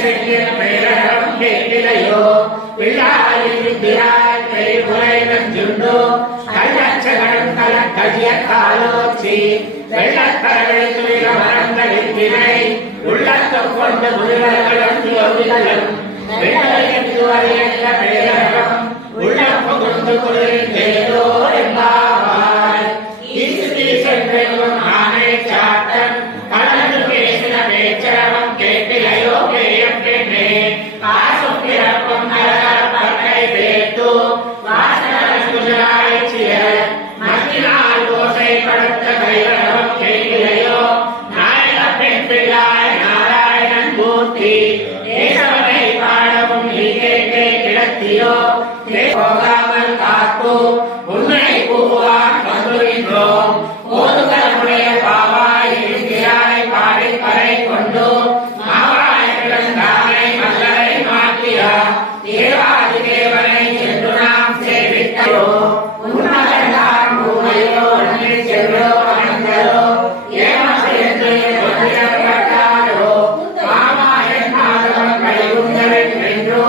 செய்யும் பேரகம் கேட்டிலையோ பிள்ளாயின் வித்தியாய் பெய்முறை நஞ்சுண்டோ கள்ளச்சகடம் கலக்கடிய காலோச்சி வெள்ளக்கரை துயில மரங்களின் வினை உள்ளத்தை கொண்ட முனிவர்களும் யோகிகளும் வெள்ளரையற்று அறியற்ற பேரகம் உள்ளம் புகுந்து குளிர்ந்தேதோ என்பாவாய் ஈசுதி சென்றெங்கும் ஆனை சாட்டன் கலந்து பேசின பேச்சரவம் கேட்டிலையோ பேயம் பெண்ணே காசும் பிறப்பும் நரகப்பட்டை பேத்து வாசனாய் சியர் மத்தினால் ஓசை படுத்த கைரவம் கேட்டிலையோ நாயக பெண் பிள்ளாய் நாராயணன் மூர்த்தி தேசவனை பாடவும் நீ கேட்டே கிடத்தியோ போகாமல் காத்து உன்னை பூவான் வந்துகின்றோம் போதுகளுடைய பாவாய் இருக்கிறாய் பாடி பறை கொண்டு மாவாய் கிடந்தானை மல்லரை மாற்றியா தேவாதி தேவனை சென்று நாம் சேவித்தோ உன்மகன்தான் பூமையோ அன்னில் சென்றோ அனந்தரோ ஏமாசென்று ஒன்றிடப்பட்டாரோ மாமாயன் மாதவன் கைகுந்தரின் வென்றோ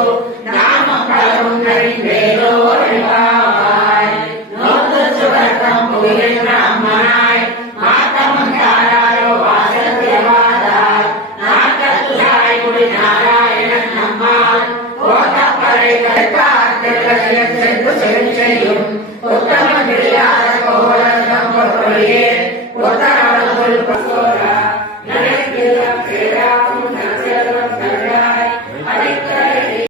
நாமம் பலரும் நறிந்தேரோ என்பாவாய் நோக்கு சுடக்கம் புகின்ற அம்மனாய் மாத்தமன் தாராயோ வாசத்தியவாதாய் நாட்டத்துதாய் குடி நாராயணன் நம்மால் கோத்தப்பறை கற்கார் சென்று செய்யும் உத்தம